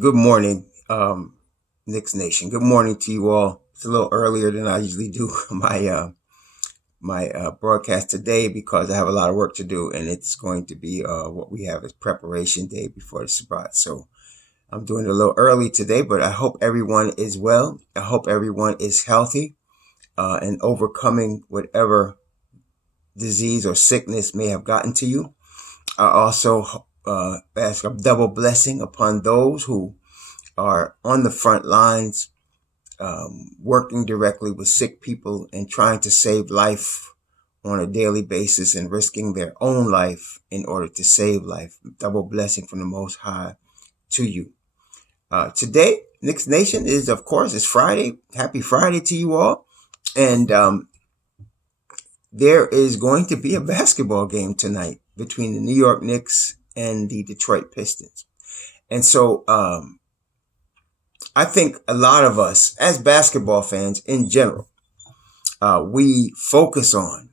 Good morning, Knicks Nation. Good morning to you all. It's a little earlier than I usually do my broadcast today because I have a lot of work to do, and it's going to be what we have as preparation day before the Shabbat. So I'm doing it a little early today, but I hope everyone is well. I hope everyone is healthy and overcoming whatever disease or sickness may have gotten to you. I also ask a double blessing upon those who are on the front lines, working directly with sick people and trying to save life on a daily basis and risking their own life in order to save life. Double blessing from the Most High to you. Today, Knicks Nation is, of course, it's Friday. Happy Friday to you all. And there is going to be a basketball game tonight between the New York Knicks and the Detroit Pistons. And so I think a lot of us, as basketball fans in general, we focus on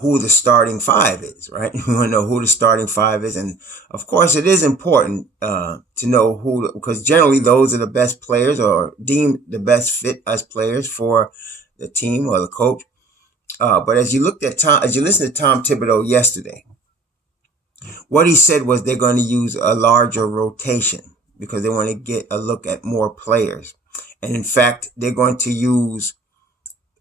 who the starting five is, right? We want to know who the starting five is. And of course, it is important to know who, because generally those are the best players or deemed the best fit as players for the team or the coach. But as you listened to Tom Thibodeau yesterday, what he said was they're going to use a larger rotation because they want to get a look at more players. And in fact, they're going to use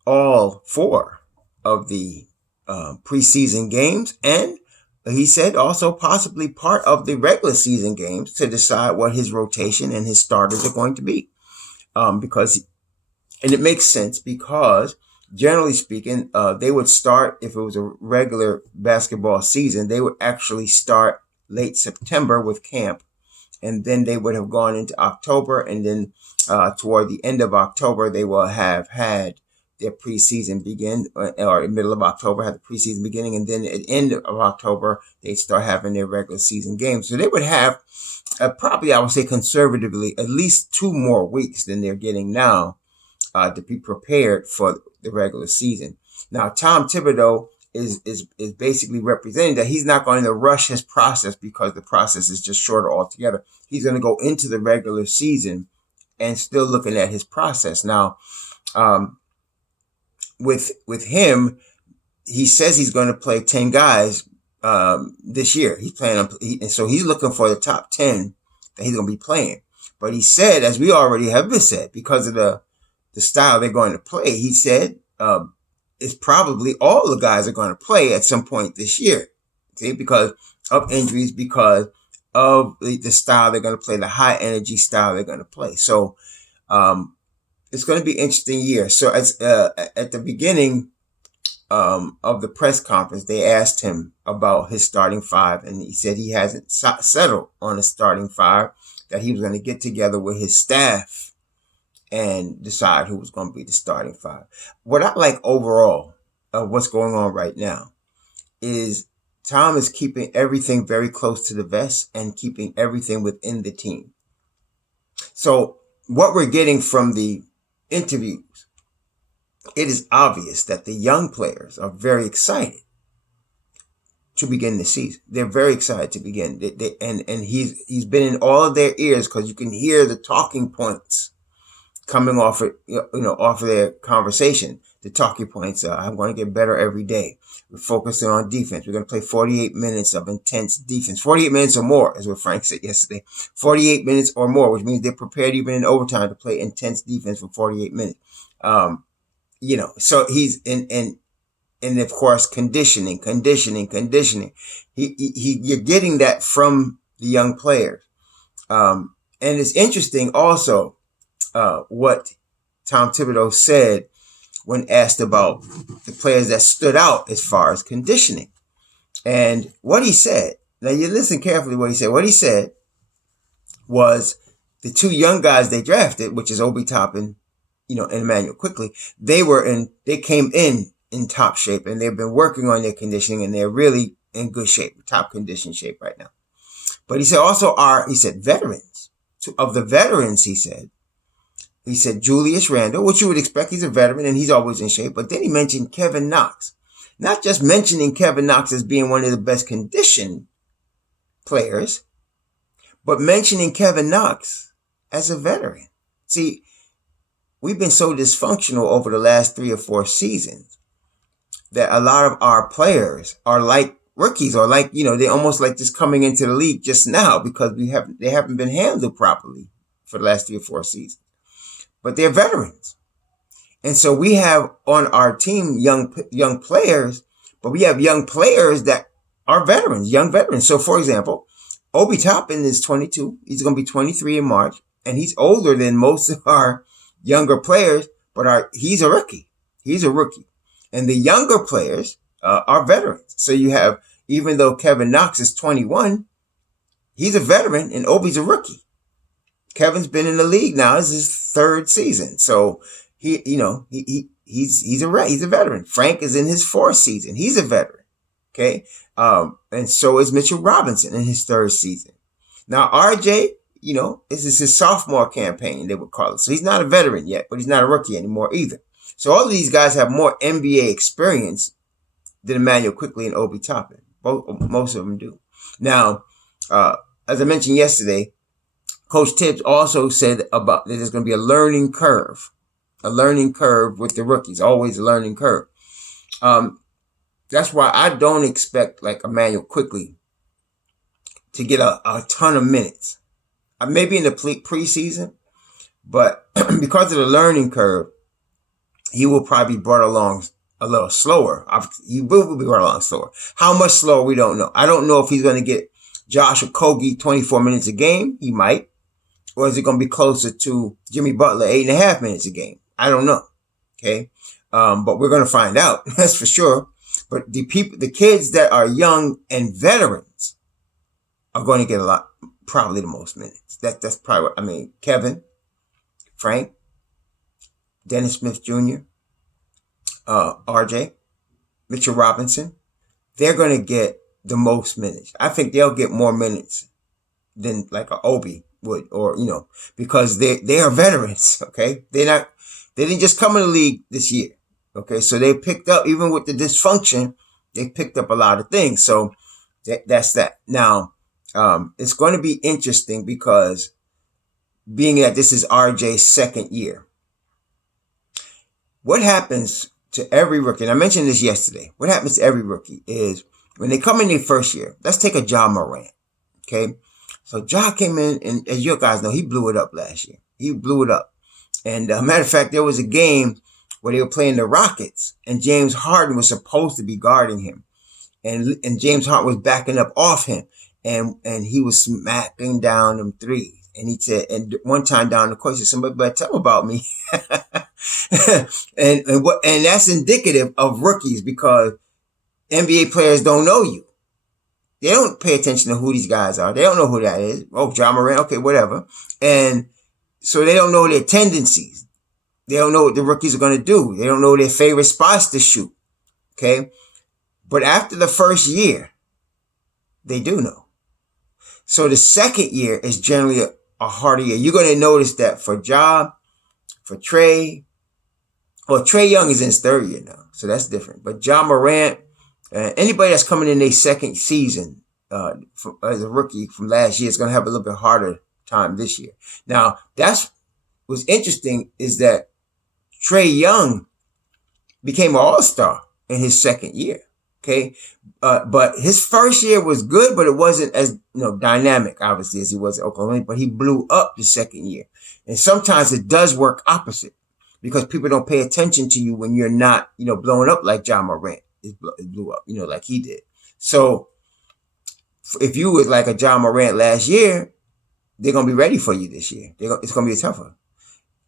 all four of the preseason games. And he said also possibly part of the regular season games to decide what his rotation and his starters are going to be. And it makes sense because generally speaking, they would start, if it was a regular basketball season, they would actually start late September with camp. And then they would have gone into October. And then toward the end of October, they will have had their preseason begin, or in the middle of October, had the preseason beginning. And then at the end of October, they start having their regular season games. So they would have probably, I would say conservatively, at least 2 more weeks than they're getting now to be prepared for the regular season. Now, Tom Thibodeau is basically representing that he's not going to rush his process because the process is just shorter altogether. He's going to go into the regular season and still looking at his process. Now, with him, he says he's going to play 10 guys this year. He's planning on, and so he's looking for the top 10 that he's going to be playing. But he said, as we already have been said, because of the style they're going to play, he said it's probably all the guys are going to play at some point this year. See, because of injuries, because of the style they're going to play, the high energy style they're going to play. So it's going to be an interesting year. So as at the beginning of the press conference, they asked him about his starting five, and he said he hasn't settled on a starting five, that he was going to get together with his staff and decide who was going to be the starting five. What I like overall of what's going on right now is Tom is keeping everything very close to the vest and keeping everything within the team. So what we're getting from the interviews, it is obvious that the young players are very excited to begin the season. They're very excited to begin. And he's been in all of their ears because you can hear the talking points coming off of, off of their conversation. The talking points are, I'm going to get better every day. We're focusing on defense. We're going to play 48 minutes of intense defense. 48 minutes or more, as what Frank said yesterday. 48 minutes or more, which means they're prepared even in overtime to play intense defense for 48 minutes. So he's and of course, conditioning. You're getting that from the young players. And it's interesting also, what Tom Thibodeau said when asked about the players that stood out as far as conditioning. And what he said, now you listen carefully what he said. What he said was the 2 young guys they drafted, which is Obi Toppin, and Emmanuel Quickly, they came in top shape, and they've been working on their conditioning, and they're really in good shape, top condition shape right now. But he said also veterans. Of the veterans, he said Julius Randle, which you would expect, he's a veteran and he's always in shape. But then he mentioned Kevin Knox. Not just mentioning Kevin Knox as being one of the best conditioned players, but mentioning Kevin Knox as a veteran. See, we've been so dysfunctional over the last 3 or 4 seasons that a lot of our players are like rookies, or like, they're almost like just coming into the league just now because they haven't been handled properly for the last 3 or 4 seasons. But they're veterans. And so we have on our team young players, but we have young players that are veterans, young veterans. So for example, Obi Toppin is 22. He's going to be 23 in March, and he's older than most of our younger players, but he's a rookie. He's a rookie. And the younger players are veterans. So you have, even though Kevin Knox is 21, he's a veteran and Obi's a rookie. Kevin's been in the league now. This is his 3rd season. So he's a veteran. Frank is in his 4th season. He's a veteran. Okay. And so is Mitchell Robinson in his 3rd season. Now, RJ, this is his sophomore campaign, they would call it. So he's not a veteran yet, but he's not a rookie anymore either. So all of these guys have more NBA experience than Emmanuel Quickley and Obi Toppin. Most of them do. Now, as I mentioned yesterday, Coach Tibbs also said about that there's going to be a learning curve with the rookies, always a learning curve. That's why I don't expect like Emmanuel Quickley to get a ton of minutes. Maybe in the preseason, but because of the learning curve, he will probably be brought along a little slower. He will be brought along slower. How much slower, we don't know. I don't know if he's going to get Josh Okogie 24 minutes a game. He might. Or is it going to be closer to Jimmy Butler 8.5 minutes a game? I don't know. Okay. But we're going to find out. That's for sure. But the kids that are young and veterans are going to get probably the most minutes. That's probably what, Kevin, Frank, Dennis Smith Jr., RJ, Mitchell Robinson, they're going to get the most minutes. I think they'll get more minutes than like an Obi would, or, because they are veterans. Okay. They didn't just come in the league this year. Okay. So they picked up, even with the dysfunction, they picked up a lot of things. So that's that. Now, it's going to be interesting because being that this is RJ's 2nd year, what happens to every rookie, and I mentioned this yesterday, what happens to every rookie is when they come in their 1st year, let's take a Ja Morant. Okay. So Ja came in, and as you guys know, he blew it up last year. He blew it up. And matter of fact, there was a game where they were playing the Rockets, and James Harden was supposed to be guarding him. And James Harden was backing up off him. And he was smacking down them threes. And he said, and one time down the court, he said, somebody better tell about me. and that's indicative of rookies, because NBA players don't know you. They don't pay attention to who these guys are. They don't know who that is. Oh, Ja Morant, okay, whatever. And so they don't know their tendencies. They don't know what the rookies are going to do. They don't know their favorite spots to shoot. Okay. But after the 1st year, they do know. So the 2nd year is generally a harder year. You're going to notice that for Ja, for Trey. Well, Trey Young is in his 3rd year now, so that's different. But Ja Morant, anybody that's coming in their 2nd season as a rookie from last year is going to have a little bit harder time this year. Now, what's interesting is that Trey Young became an all-star in his 2nd year. Okay. But his 1st year was good, but it wasn't as, dynamic, obviously, as he was at Oklahoma, but he blew up the 2nd year. And sometimes it does work opposite, because people don't pay attention to you when you're not, blowing up like Ja Morant. It blew up, like he did. So if you was like a Ja Morant last year, they're going to be ready for you this year. It's going to be tougher.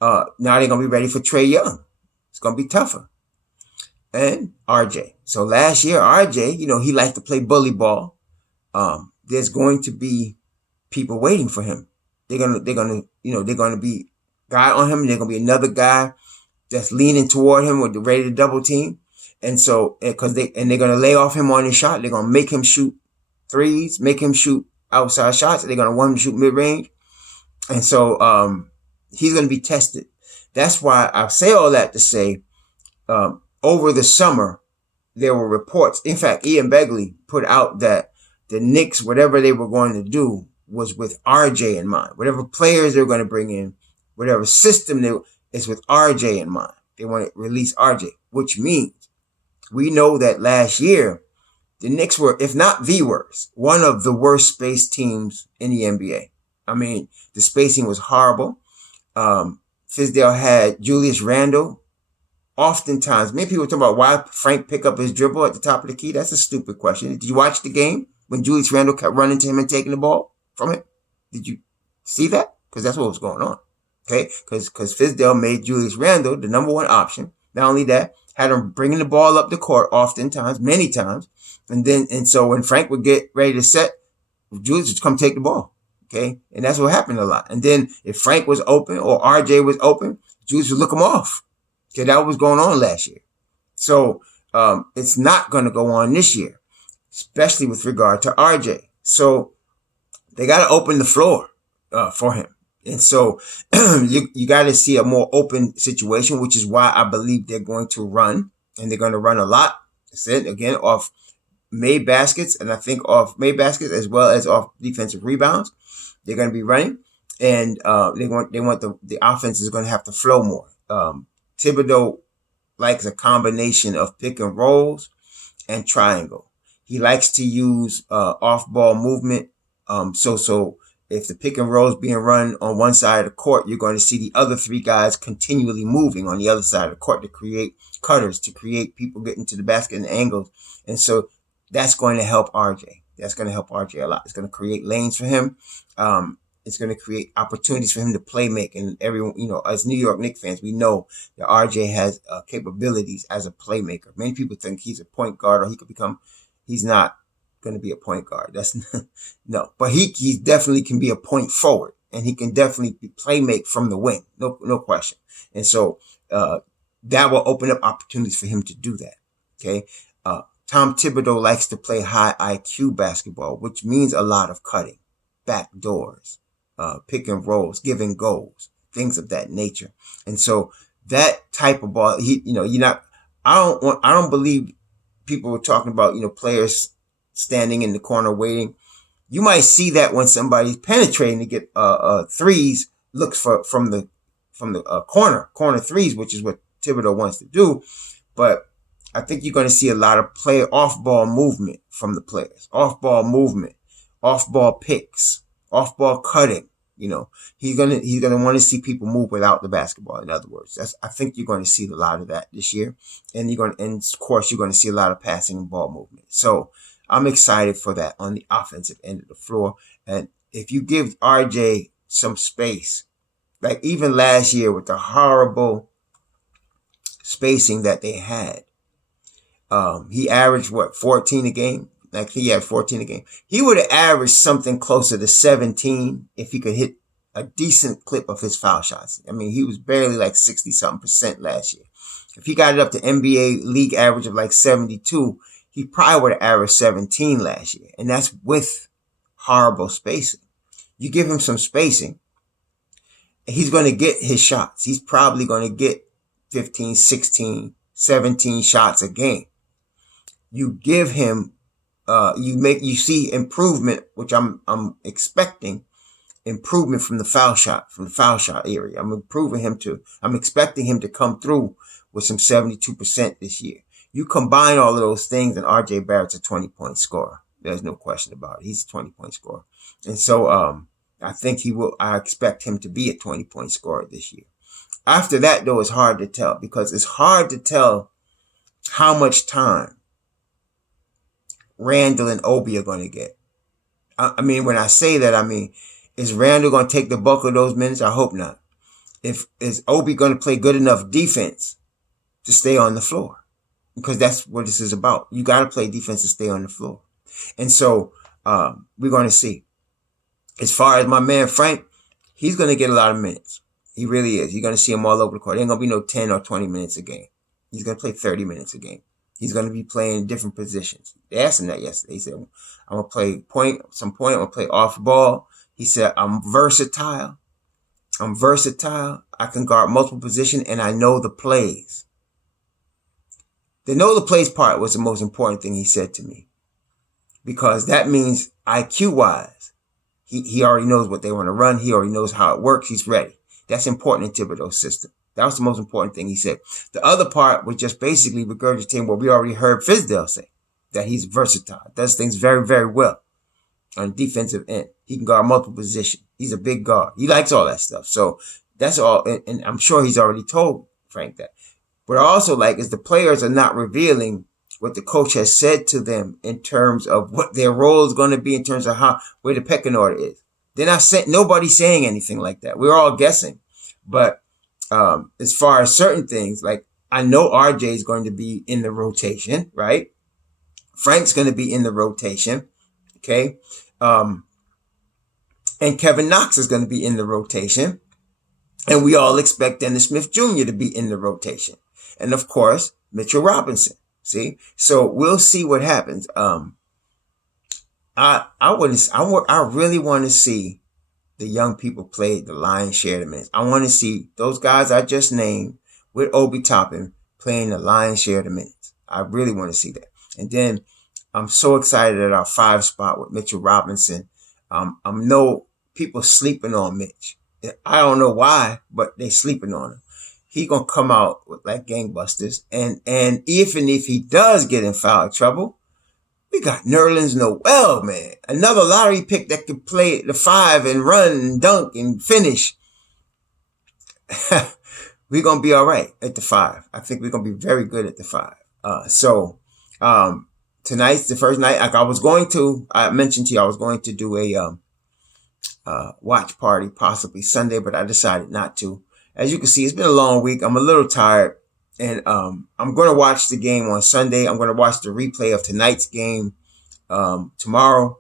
Now they're going to be ready for Trey Young. It's going to be tougher. And RJ. So last year, RJ, he liked to play bully ball. There's going to be people waiting for him. They're going to be guy on him, and there's going to be another guy that's leaning toward him with ready to double team. And so, they're going to lay off him on his shot. They're going to make him shoot threes, make him shoot outside shots. They're going to want him to shoot mid range. And so, he's going to be tested. That's why I say all that to say, over the summer, there were reports. In fact, Ian Begley put out that the Knicks, whatever they were going to do, was with RJ in mind. Whatever players they're going to bring in, whatever system is with RJ in mind. They want to release RJ, which means we know that last year the Knicks were, if not the worst, one of the worst spaced teams in the NBA. I mean, the spacing was horrible. Fizdale had Julius Randle. Oftentimes, many people talk about why Frank pick up his dribble at the top of the key. That's a stupid question. Did you watch the game when Julius Randle kept running to him and taking the ball from him? Did you see that? Because that's what was going on. Okay? Because Fizdale made Julius Randle the number one option. Not only that, had him bringing the ball up the court oftentimes, many times. And so when Frank would get ready to set, Julius would come take the ball. Okay? And that's what happened a lot. And then if Frank was open or RJ was open, Julius would look him off. Okay, that was going on last year. So it's not going to go on this year, especially with regard to RJ. So they got to open the floor for him. And so you got to see a more open situation, which is why I believe they're going to run, and they're going to run a lot. I said, again, off made baskets, and I think off made baskets as well as off defensive rebounds. They're going to be running, and they want the offense is going to have to flow more. Thibodeau likes a combination of pick and rolls and triangle. He likes to use off-ball movement. So if the pick and roll is being run on one side of the court, you're going to see the other three guys continually moving on the other side of the court to create cutters, to create people getting to the basket and angles. And so that's going to help RJ. That's going to help RJ a lot. It's going to create lanes for him. It's going to create opportunities for him to play make. And everyone, as New York Knicks fans, we know that RJ has capabilities as a playmaker. Many people think he's a point guard or he's not going to be a point guard. That's no, but he definitely can be a point forward, and he can definitely play make from the wing. No question. And so, that will open up opportunities for him to do that. Okay. Tom Thibodeau likes to play high IQ basketball, which means a lot of cutting, back doors, pick and rolls, giving goals, things of that nature. And so that type of ball, I don't believe people were talking about, players standing in the corner waiting. You might see that when somebody's penetrating to get, threes, looks from the corner threes, which is what Thibodeau wants to do. But I think you're going to see a lot of off-ball movement from the players, off-ball movement, off-ball picks, off-ball cutting. He's gonna want to see people move without the basketball. In other words, I think you're going to see a lot of that this year, and of course you're going to see a lot of passing and ball movement. So I'm excited for that on the offensive end of the floor. And if you give RJ some space, like even last year with the horrible spacing that they had, he averaged 14 a game. Like he had 14 a game. He would have averaged something closer to 17 if he could hit a decent clip of his foul shots. I mean, he was barely like 60-something% last year. If he got it up to NBA league average of like 72, he probably would have averaged 17 last year. And that's with horrible spacing. You give him some spacing, he's going to get his shots. He's probably going to get 15, 16, 17 shots a game. You give him you see improvement, which I'm expecting improvement from the foul shot area. I'm expecting him to come through with some 72% this year. You combine all of those things, and RJ Barrett's a 20-point scorer. There's no question about it. He's a 20-point scorer. And so, I expect him to be a 20-point scorer this year. After that, though, it's hard to tell, because it's hard to tell how much time Randall and Obi are going to get. I mean, when I say that, I mean, is Randall going to take the bulk of those minutes? I hope not. Is Obi going to play good enough defense to stay on the floor? Because that's what this is about. You got to play defense to stay on the floor. And so, we're going to see. As far as my man Frank, he's going to get a lot of minutes. He really is. You're going to see him all over the court. There ain't going to be no 10 or 20 minutes a game. He's going to play 30 minutes a game. He's going to be playing different positions. They asked him that yesterday. He said, I'm going to play point. I'm going to play off ball. He said, I'm versatile. I can guard multiple positions, and I know the plays. The know the plays part was the most important thing he said to me, because that means IQ-wise, He already knows what they want to run. He already knows how it works. He's ready. That's important in Thibodeau's system. That was the most important thing he said. The other part was just basically regurgitating what we already heard Fizdale say, that he's versatile, does things very, very well on defensive end. He can guard multiple positions. He's a big guard. He likes all that stuff. So that's all. And I'm sure he's already told Frank that. What I also like is the players are not revealing what the coach has said to them in terms of what their role is going to be, in terms of where the pecking order is. They're not saying, nobody's saying anything like that. We're all guessing. But as far as certain things, like I know RJ is going to be in the rotation, right? Frank's going to be in the rotation. Okay. And Kevin Knox is going to be in the rotation. And we all expect Dennis Smith Jr. to be in the rotation. And of course, Mitchell Robinson. See? So we'll see what happens. I really want to see the young people play the lion's share of the minutes. I want to see those guys I just named with Obi Toppin playing the lion's share of the minutes. I really want to see that. And then I'm so excited at our 5 spot with Mitchell Robinson. I know people sleeping on Mitch. I don't know why, but they sleeping on him. He gonna come out with like gangbusters. And if he does get in foul trouble, we got Nerlens Noel, man. Another lottery pick that could play the 5 and run and dunk and finish. We're gonna be all right at the 5. I think we're gonna be very good at the 5. Tonight's the first night. Like I mentioned to you, I was going to do a watch party possibly Sunday, but I decided not to. As you can see, it's been a long week. I'm a little tired, and I'm going to watch the game on Sunday. I'm going to watch the replay of tonight's game tomorrow,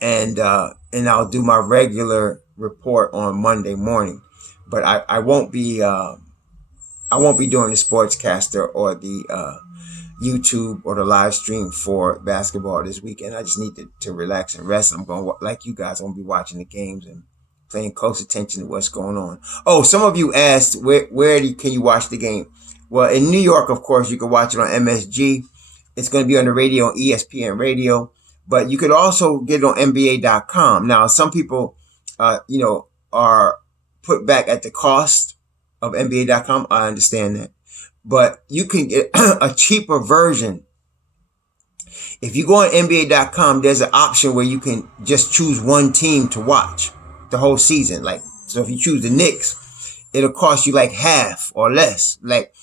and I'll do my regular report on Monday morning. But I won't be doing the sportscaster or the YouTube or the live stream for basketball this weekend. I just need to relax and rest. I'm going to, like you guys, I'm going to be watching the games and paying close attention to what's going on. Oh, some of you asked, where can you watch the game? Well, in New York, of course, you can watch it on MSG. It's going to be on the radio, on ESPN radio, but you could also get it on NBA.com. Now, some people, are put back at the cost of NBA.com. I understand that, but you can get a cheaper version. If you go on NBA.com, there's an option where you can just choose one team to watch the whole season. Like, so if you choose the Knicks, it'll cost you like half or less. Like,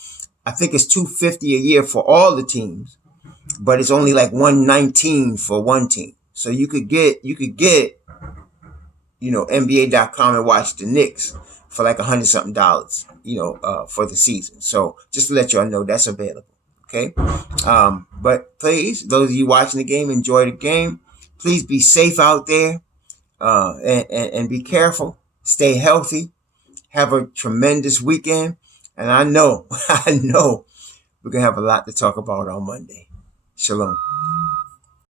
I think it's $250 a year for all the teams, but it's only like $119 for one team. So you could get, NBA.com and watch the Knicks for like $100-something, for the season. So just to let y'all know, that's available. Okay. But please, those of you watching the game, enjoy the game. Please be safe out there. And be careful, stay healthy, have a tremendous weekend. And I know we're going to have a lot to talk about on Monday. Shalom.